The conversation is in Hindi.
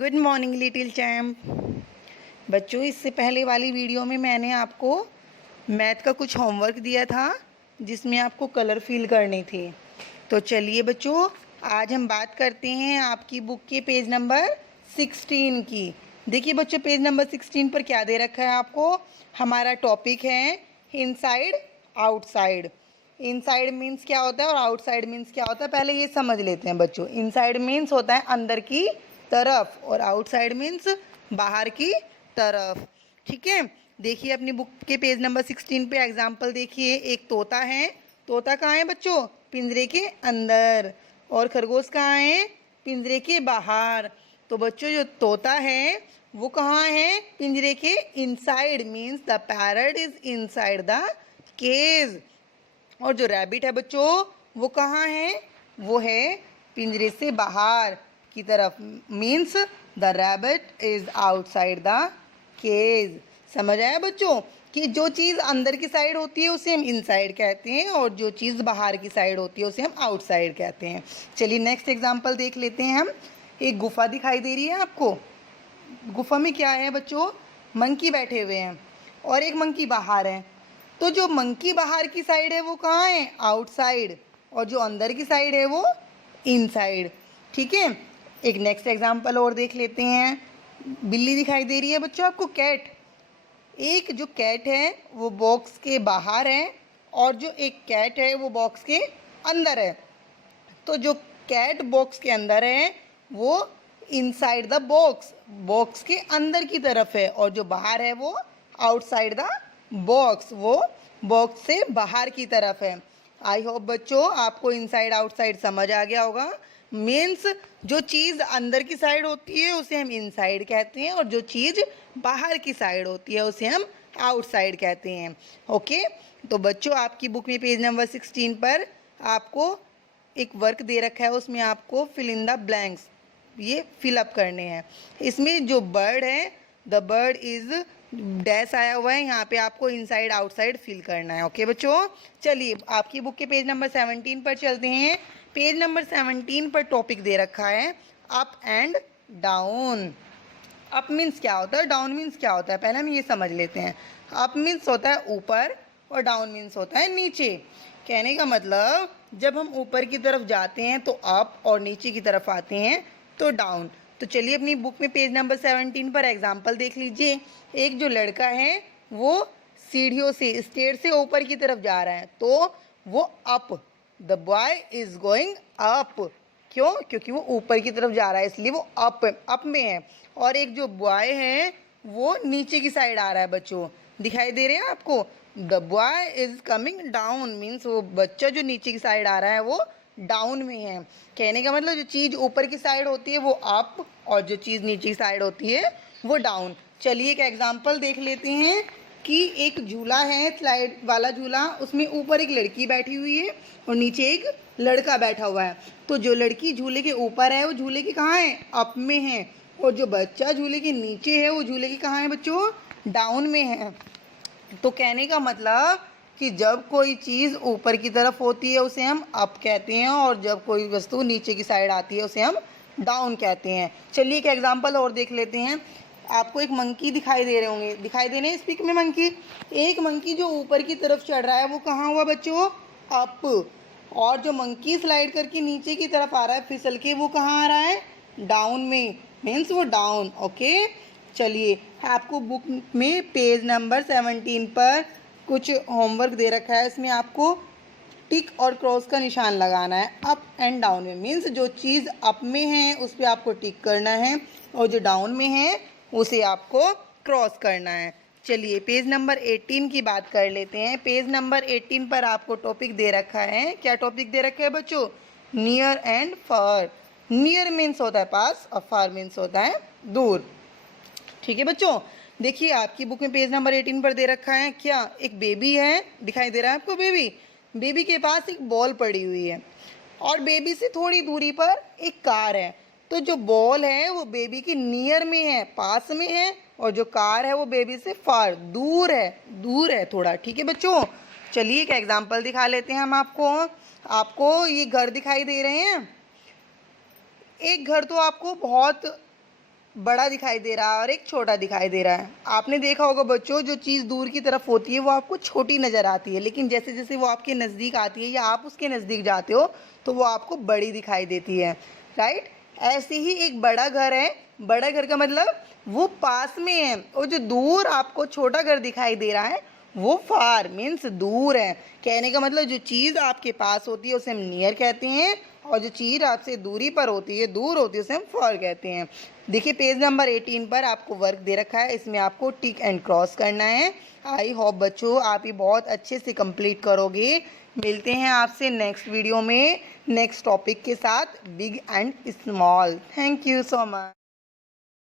Good morning little champ. बच्चों, इससे पहले वाली वीडियो में मैंने आपको मैथ का कुछ होमवर्क दिया था जिसमें आपको कलर फिल करने थे। तो चलिए बच्चों, आज हम बात करते हैं आपकी बुक के पेज नंबर 16 की। देखिए बच्चों, पेज नंबर 16 पर क्या दे रखा है आपको। हमारा टॉपिक है इनसाइड आउटसाइड। इनसाइड मीन्स क्या होता है और आउटसाइड मीन्स क्या होता है, पहले ये समझ लेते हैं बच्चों। इनसाइड मीन्स होता है अंदर की तरफ और आउटसाइड मीन्स बाहर की तरफ। ठीक है, देखिए अपनी बुक के पेज नंबर 16 पे एग्जाम्पल देखिए। एक तोता है। तोता कहाँ है बच्चों? पिंजरे के अंदर। और खरगोश कहाँ है? पिंजरे के बाहर। तो बच्चों, जो तोता है वो कहाँ है? पिंजरे के inside, means the parrot is inside the cage. और जो रैबिट है बच्चों, वो कहाँ है? वो है पिंजरे से बाहर की तरफ, means the rabbit is outside the cage. समझ आया बच्चों कि जो चीज़ अंदर की साइड होती है उसे हम इनसाइड कहते हैं और जो चीज़ बाहर की साइड होती है उसे हम आउटसाइड कहते हैं। चलिए नेक्स्ट एग्जांपल देख लेते हैं हम। एक गुफा दिखाई दे रही है आपको। गुफा में क्या है बच्चों? मंकी बैठे हुए हैं और एक मंकी बाहर है। तो जो मंकी बाहर की साइड है वो कहाँ है? आउटसाइड। और जो अंदर की साइड है वो इनसाइड। ठीक है, एक नेक्स्ट एग्जांपल और देख लेते हैं। बिल्ली दिखाई दे रही है बच्चों आपको, कैट। एक जो कैट है वो बॉक्स के बाहर है और जो एक कैट है वो बॉक्स के अंदर है। तो जो कैट बॉक्स के अंदर है वो इनसाइड द बॉक्स, बॉक्स के अंदर की तरफ है, और जो बाहर है वो आउटसाइड द बॉक्स, वो बॉक्स से बाहर की तरफ है। आई होप बच्चों आपको इनसाइड आउटसाइड समझ आ गया होगा। मीन्स जो चीज़ अंदर की साइड होती है उसे हम इनसाइड कहते हैं और जो चीज़ बाहर की साइड होती है उसे हम आउटसाइड कहते हैं। ओके, तो बच्चों आपकी बुक में पेज नंबर 16 पर आपको एक वर्क दे रखा है, उसमें आपको फिल इन द ब्लैंक्स ये फिलअप करने हैं। इसमें जो बर्ड है, द बर्ड इज डैश आया हुआ है, यहाँ पे आपको इनसाइड आउटसाइड फिल करना है। ओके बच्चों, चलिए आपकी बुक के पेज नंबर 17 पर चलते हैं। पेज नंबर 17 पर टॉपिक दे रखा है up and down. Up means क्या होता है, डाउन मीन्स क्या होता है, पहले हम ये समझ लेते हैं। अप मीन्स होता है ऊपर और डाउन मीन्स होता है नीचे। कहने का मतलब जब हम ऊपर की तरफ जाते हैं तो अप और नीचे की तरफ आते हैं तो डाउन। तो चलिए अपनी बुक में पेज नंबर 17 पर एग्जाम्पल देख लीजिए। एक जो लड़का है वो सीढ़ियों से, स्टेयर से ऊपर की तरफ जा रहा है तो वो up, the boy is going up. क्यों? क्योंकि वो ऊपर की तरफ जा रहा है इसलिए वो अप में है। और एक जो बॉय है वो नीचे की साइड आ रहा है बच्चों, दिखाई दे रहे हैं आपको। The boy is coming down, means वो बच्चा जो नीचे की साइड आ रहा है वो डाउन में है। कहने का मतलब जो चीज़ ऊपर की साइड होती है वो अप और जो चीज़ नीचे की साइड होती है वो डाउन। चलिए एक एग्जांपल देख लेते हैं कि एक झूला है, स्लाइड वाला झूला, उसमें ऊपर एक लड़की बैठी हुई है और नीचे एक लड़का बैठा हुआ है। तो जो लड़की झूले के ऊपर है वो झूले के कहाँ है? अप में है। और जो बच्चा झूले के नीचे है वो झूले के कहाँ है बच्चों? डाउन में है। तो कहने का मतलब कि जब कोई चीज़ ऊपर की तरफ होती है उसे हम अप कहते हैं और जब कोई वस्तु नीचे की साइड आती है उसे हम डाउन कहते हैं। चलिए एक एग्जांपल और देख लेते हैं। आपको एक मंकी दिखाई दे रहे होंगे, दिखाई दे रहे हैं इस पिक में मंकी। एक मंकी जो ऊपर की तरफ चढ़ रहा है वो कहाँ हुआ बच्चों? अप। और जो मंकी स्लाइड करके नीचे की तरफ आ रहा है फिसल के, वो कहाँ आ रहा है? डाउन में, मीन्स वो डाउन। ओके, चलिए आपको बुक में पेज नंबर 17 पर कुछ होमवर्क दे रखा है। इसमें आपको टिक और क्रॉस का निशान लगाना है अप एंड डाउन में। मीन्स जो चीज़ अप में है उस पर आपको टिक करना है और जो डाउन में है उसे आपको क्रॉस करना है। चलिए पेज नंबर 18 की बात कर लेते हैं। पेज नंबर 18 पर आपको टॉपिक दे रखा है। क्या टॉपिक दे रखा है बच्चों? Near and far. Near means होता है पास और फार मीन्स होता है दूर। ठीक है बच्चों, देखिए आपकी बुक में पेज नंबर 18 पर दे रखा है क्या? एक बेबी है, दिखाई दे रहा है आपको बेबी। बेबी के पास एक बॉल पड़ी हुई है और बेबी से थोड़ी दूरी पर एक कार है। तो जो बॉल है वो बेबी की नियर में है, पास में है, और जो कार है वो बेबी से फार, दूर है, दूर है थोड़ा। ठीक है बच्चों, चलिए एक एग्जांपल दिखा लेते हैं हम आपको। आपको ये घर दिखाई दे रहे हैं। एक घर तो आपको बहुत बड़ा दिखाई दे रहा है और एक छोटा दिखाई दे रहा है। आपने देखा होगा बच्चों, जो चीज़ दूर की तरफ होती है वो आपको छोटी नज़र आती है, लेकिन जैसे जैसे वो आपके नज़दीक आती है या आप उसके नज़दीक जाते हो तो वो आपको बड़ी दिखाई देती है, राइट। ऐसे ही एक बड़ा घर है, बड़ा घर का मतलब वो पास में है, और जो दूर आपको छोटा घर दिखाई दे रहा है वो फार मीन्स दूर है। कहने का मतलब जो चीज़ आपके पास होती है उसे हम नियर कहते हैं, और जो चीज़ आपसे दूरी पर होती है, दूर होती है, उसे हम फार कहते हैं। देखिए पेज नंबर 18 पर आपको वर्क दे रखा है, इसमें आपको टिक एंड क्रॉस करना है। आई होप बच्चों आप ये बहुत अच्छे से कंप्लीट करोगे। मिलते हैं आपसे नेक्स्ट वीडियो में नेक्स्ट टॉपिक के साथ, big and small. Thank you so much.